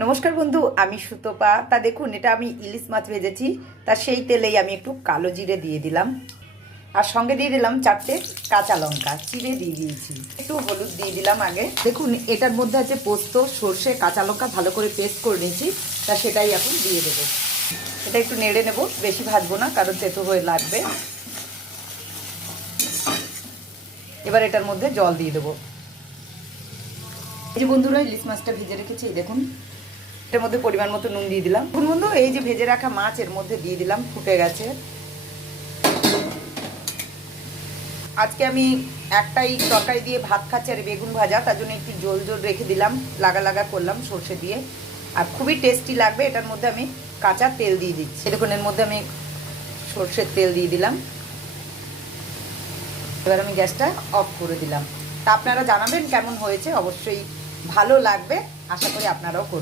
নমস্কার বন্ধু, আমি সুতপা। তা দেখুন, এটা আমি ইলিশ মাছ ভেজেছি। তা সেই তেলেই আমি একটু কালো জিরে দিয়ে দিলাম, আর সঙ্গে দিয়ে দিলাম 4টে কাঁচা লঙ্কা চিড়ে দিয়ে দিয়েছি। একটু হলুদ দিয়ে দিলাম আগে। দেখুন, এটার মধ্যে আছে পোস্ত, সর্ষে, কাঁচা লঙ্কা ভালো করে পেস্ট করে নিয়েছি। তা সেটাই এখন দিয়ে দেবো। এটা একটু নেড়ে নেব, বেশি ভাজবো না কারণ তেতো হয়ে লাগবে। এবার এটার মধ্যে জল দিয়ে দেবো। এই যে বন্ধুরা, ইলিশ মাছটা ভেজে রেখেছি, এই দেখুন। এর মধ্যে পরিমাণ মতো নুন দিয়ে দিলাম। বন্ধু, এই যে ভেজে রাখা মাছ এর মধ্যে দিয়ে দিলাম, ফুটে গেছে। আজকে আমি একটাই তরকারি দিয়ে ভাত খাচ্ছি আর বেগুন ভাজা, তার জন্য একটু জল জল রেখে দিলাম, লাগা লাগা করলাম সর্ষে দিয়ে। আর খুবই টেস্টি লাগবে। এটার মধ্যে আমি কাঁচা তেল দিয়ে দিচ্ছি। দেখুন, এর মধ্যে আমি সর্ষের তেল দিয়ে দিলাম। এবার আমি গ্যাসটা অফ করে দিলাম। তা আপনারা জানাবেন কেমন হয়েছে, অবশ্যই ভালো লাগবে, আশা করি আপনারাও করবেন।